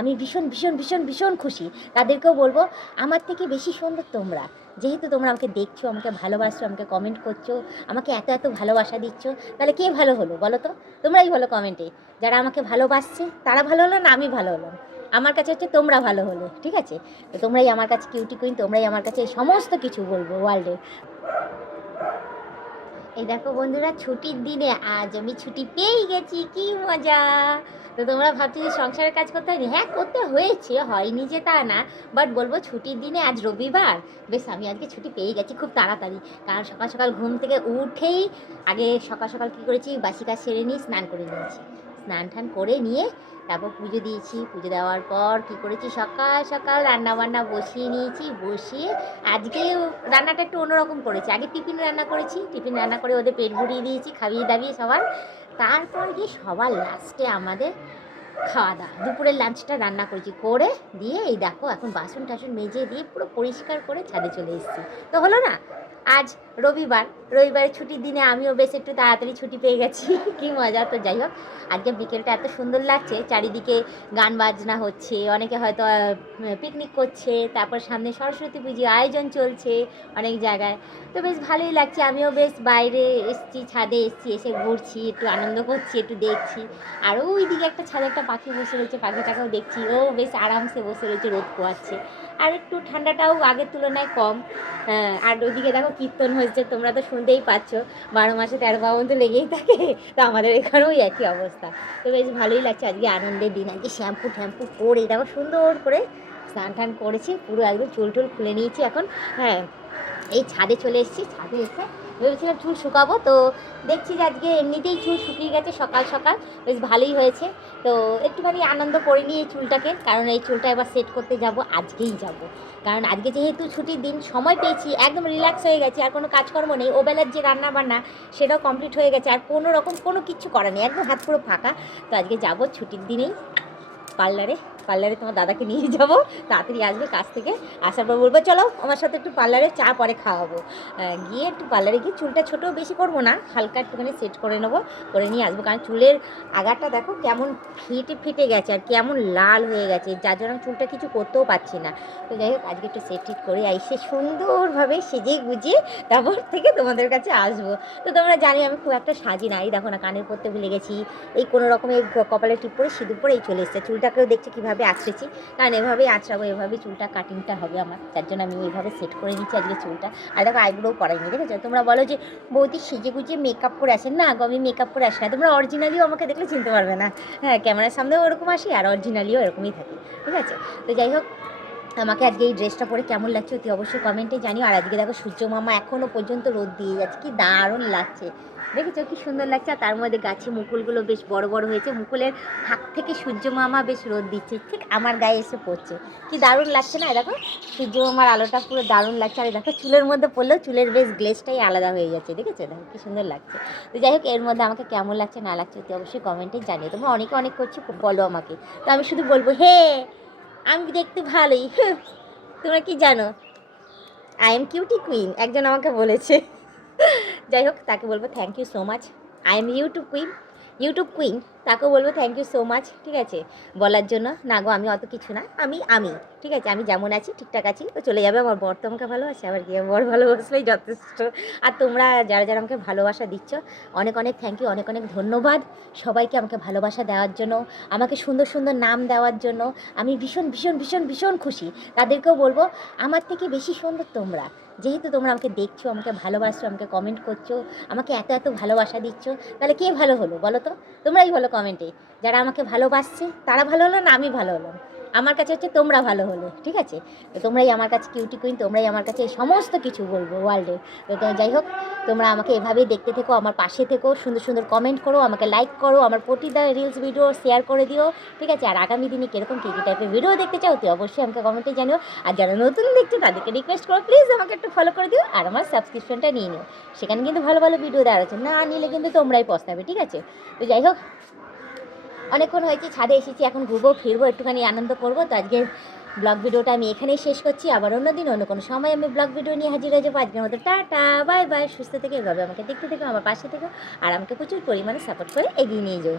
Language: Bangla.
আমি ভীষণ ভীষণ ভীষণ ভীষণ খুশি। তাদেরকেও বলবো আমার থেকে বেশি সুন্দর তোমরা। যেহেতু তোমরা আমাকে দেখছো, আমাকে ভালোবাসছো, আমাকে কমেন্ট করছো, আমাকে এত এত ভালোবাসা দিচ্ছ, তাহলে কে ভালো হলো বলো তো? তোমরাই বলো কমেন্টে। যারা আমাকে ভালোবাসছে তারা ভালো হলো না আমি ভালো হলাম? আমার কাছে হচ্ছে তোমরা ভালো হলে, ঠিক আছে? তো তোমরাই আমার কাছে কিউটি কুইন, তোমরাই আমার কাছে এই সমস্ত কিছু বলবো ওয়ার্ল্ডে। এই দেখো বন্ধুরা, ছুটির দিনে আজ আমি ছুটি পেয়েই গেছি, কি মজা! তো তোমরা ভাবছো যে সংসারের কাজ করতে হয়নি? হ্যাঁ, করতে হয়েছে, হয়নি যে তা না। বাট বলবো ছুটির দিনে আজ রবিবার, বেশ আমি আজকে ছুটি পেয়ে গেছি খুব তাড়াতাড়ি। কারণ সকাল সকাল ঘুম থেকে উঠেই আগে সকাল সকাল কী করেছি, বাসি কাজ সেরে নিয়ে স্নান করে নিয়েছি। স্নান টান করে নিয়ে তারপর পুজো দিয়েছি। পুজো দেওয়ার পর কী করেছি, সকাল সকাল রান্নাবান্না বসিয়ে নিয়েছি। বসিয়ে আজকে রান্নাটা একটু অন্যরকম করেছি। আগে টিফিন রান্না করেছি, টিফিন রান্না করে ওদের পেট ভরিয়ে দিয়েছি, খাইয়ে দাবিয়ে সবার। তারপর গিয়ে সবার লাস্টে আমাদের খাওয়া দাওয়া, দুপুরের লাঞ্চটা রান্না করেছি, করে দিয়ে এই দেখো এখন বাসন টাসন মেজে দিয়ে পুরো পরিষ্কার করে ছাদে চলে এসেছি। তো হলো না, আজ রবিবার, রবিবারের ছুটির দিনে আমিও বেশ একটু তাড়াতাড়ি ছুটি পেয়ে গেছি। কি মজা! তো যাই হোক, আজকে বিকেলটা এত সুন্দর লাগছে, চারিদিকে গান বাজনা হচ্ছে, অনেকে হয়তো পিকনিক করছে, তারপর সামনে সরস্বতী পুজো আয়োজন চলছে অনেক জায়গায়। তো বেশ ভালোই লাগছে। আমিও বেশ বাইরে এসেছি, ছাদে এসেছি, এসে ঘুরছি, একটু আনন্দ করছি, একটু দেখছি। আর ওইদিকে একটা ছাদে একটা পাখি বসে রয়েছে, পাখিটাকেও দেখছি, ও বেশ আরামসে বসে রয়েছে, রোদ পোয়াচ্ছে। আর একটু ঠান্ডাটাও আগের তুলনায় কম। হ্যাঁ, আর ওইদিকে দেখো কীর্তন হয়েছে, তোমরা তো শুনতেই পাচ্ছ। 12 মাসে 13 পার্বণ তো লেগেই থাকে। তো আমাদের এখানেও একই অবস্থা। তো বেশ ভালোই লাগছে, আজকে আনন্দের দিন। আজকে শ্যাম্পু ট্যাম্পু করে দেখো সুন্দর করে স্নান টান করেছি, পুরো একদম চুল টুল খুলে নিয়েছি এখন। হ্যাঁ, এই ছাদে চলে এসেছি। ছাদে এসে ভেবেছিলাম চুল শুকাবো, তো দেখছি যে আজকে এমনিতেই চুল শুকিয়ে গেছে সকাল সকাল, বেশ ভালোই হয়েছে। তো একটুখানি আনন্দ করে নিয়ে চুলটাকে, কারণ এই চুলটা এবার সেট করতে যাব, আজকেই যাব। কারণ আজকে যেহেতু ছুটির দিন, সময় পেয়েছি, একদম রিল্যাক্স হয়ে গেছে, আর কোনো কাজকর্ম নেই। ওবেলার যে রান্না বান্না সেটাও কমপ্লিট হয়ে গেছে, আর কোনো রকম কোনো কিচ্ছু করা নেই, একদম হাত পুরো ফাঁকা। তো আজকে যাব ছুটির দিনেই পার্লারে। পার্লারে তোমার দাদাকে নিয়ে যাবো, তাড়াতাড়ি আসবে কাজ থেকে। আসার পর বলবো চলো আমার সাথে একটু পার্লারে, চা পরে খাওয়াবো। গিয়ে একটু পার্লারে গিয়ে চুলটা ছোটো বেশি করবো না, হালকা একটুখানি সেট করে নেবো, করে নিয়ে আসবো। কারণ চুলের আগারটা দেখো কেমন ফেটে ফেটে গেছে, আর কেমন লাল হয়ে গেছে, যার জন্য চুলটা কিছু করতেও পারছি না। তো যাই হোক, আজকে একটু সেট টেট করে এসে সুন্দরভাবে সেজে গুজিয়ে তারপর থেকে তোমাদের কাছে আসবো। তো তোমরা জানি আমি খুব একটা সাজি না, এই দেখো না কানের পরতে ভুলে গেছি, এই কোনো রকমের কপালে টিপ পরে সিঁদুর পরে এই চলে এসেছে। চুলটাকেও দেখছে কীভাবে আঁচড়েছি, কারণ এভাবেই আঁচড়াবো, এভাবেই চুলটা কাটিংটা হবে আমার, তার জন্য আমি এইভাবে সেট করে নিচ্ছি আজকে চুলটা। আর দেখো আইব্রোও করাইনি, দেখেছো? তোমরা বলো যে বৌদি সেজে গুজিয়ে মেকআপ করে আসেন, না গো আমি মেকআপ করে আসি না, তোমরা অরিজিনালিও আমাকে দেখলে চিনতে পারবে না। হ্যাঁ, ক্যামেরার সামনেও ওরকম আসি, আর অরিজিনালিও এরকমই থাকি, ঠিক আছে? তো যাই হোক, আমাকে আজকে এই ড্রেসটা পরে কেমন লাগছে অতি অবশ্যই কমেন্টে জানিও। আর আজকে দেখো সূর্য মামা এখনও পর্যন্ত রোদ দিয়ে যাচ্ছে, কি দারুণ লাগছে, দেখেছো কি সুন্দর লাগছে। আর তার মধ্যে গাছে মুকুলগুলো বেশ বড় বড় হয়েছে, মুকুলের ফাঁক থেকে সূর্য মামা বেশ রোদ দিচ্ছে, ঠিক আমার গায়ে এসে পড়ছে, কি দারুণ লাগছে না? দেখো সূর্য মামার আলোটা পুরো দারুণ লাগছে। আর দেখো চুলের মধ্যে পড়লেও চুলের বেশ গ্লেজটাই আলাদা হয়ে যাচ্ছে, দেখেছো? দেখো কি সুন্দর লাগছে। তো যাই হোক, এর মধ্যে আমাকে কেমন লাগছে না লাগছে অতি অবশ্যই কমেন্টে জানিও। তোমরা অনেকে অনেক করছো, বলো আমাকে, তো আমি শুধু বলবো হে আমি দেখতে ভালোই। তোমরা কি জানো, আই এম কিউটি কুইন, একজন আমাকে বলেছে। যাই হোক, তাকে বলবো thank you so much. I am YouTube queen, তাকেও বলবো থ্যাংক ইউ সো মাচ, ঠিক আছে, বলার জন্য। না গো আমি অত কিছু না, আমি ঠিক আছে, আমি যেমন আছি ঠিকঠাক আছি, তো চলে যাবে। আমার বর তো আমাকে ভালোবাসে, আবার গিয়ে বর ভালোবাসলেই যথেষ্ট। আর তোমরা যারা যারা আমাকে ভালোবাসা দিচ্ছ, অনেক অনেক থ্যাংক ইউ, অনেক অনেক ধন্যবাদ সবাইকে আমাকে ভালোবাসা দেওয়ার জন্য, আমাকে সুন্দর সুন্দর নাম দেওয়ার জন্য। আমি ভীষণ ভীষণ ভীষণ ভীষণ খুশি। তাদেরকেও বলবো আমার থেকে বেশি সুন্দর তোমরা। যেহেতু তোমরা আমাকে দেখছো, আমাকে ভালোবাসছো, আমাকে কমেন্ট করছো, আমাকে এত এত ভালোবাসা দিচ্ছ, তাহলে কে ভালো হলো বলো তো? তোমরাই বলো কমেন্টে। যারা আমাকে ভালোবাসছে তারা ভালো হলো না আমি ভালো হলাম? আমার কাছে হচ্ছে তোমরা ভালো হলে, ঠিক আছে? তো তোমরাই আমার কাছে কিউটি কুইন, তোমরাই আমার কাছে এই সমস্ত কিছু বলবো ওয়ার্ল্ডে। তো যাই হোক, তোমরা আমাকে এভাবেই দেখতে থেকো, আমার পাশে থেকো, সুন্দর সুন্দর কমেন্ট করো, আমাকে লাইক করো, আমার প্রতিটা রিলস ভিডিও শেয়ার করে দিও, ঠিক আছে? আর আগামী দিনে কীরকম কী কী টাইপের ভিডিও দেখতে চাও তো অবশ্যই আমাকে কমেন্টে জানিও। আর যারা নতুন দেখছো তাদেরকে রিকোয়েস্ট করো, প্লিজ আমাকে একটু ফলো করে দিও, আর আমার সাবস্ক্রিপশনটা নিয়ে নিও। সেখানে কিন্তু ভালো ভালো ভিডিও দেওয়া আছে, না নিলে কিন্তু তোমরাই পস্তাবে, ঠিক আছে? তো যাই হোক, অনেকক্ষণ হয়েছে, ছাদে এসেছি, এখন ঘুরবো ফিরবো, একটুখানি আনন্দ করবো। তো আজকের ব্লগ ভিডিওটা আমি এখানেই শেষ করছি। আবার অন্য দিন অন্য কোনো সময় আমি ব্লগ ভিডিও নিয়ে হাজির হয়ে যাবো। আজকের মতো টাটা, বাই বাই, সুস্থ থেকে এভাবে আমাকে দেখতে থেকো, আমার পাশে থেকো, আর আমাকে প্রচুর পরিমাণে সাপোর্ট করে এগিয়ে নিয়ে যাও।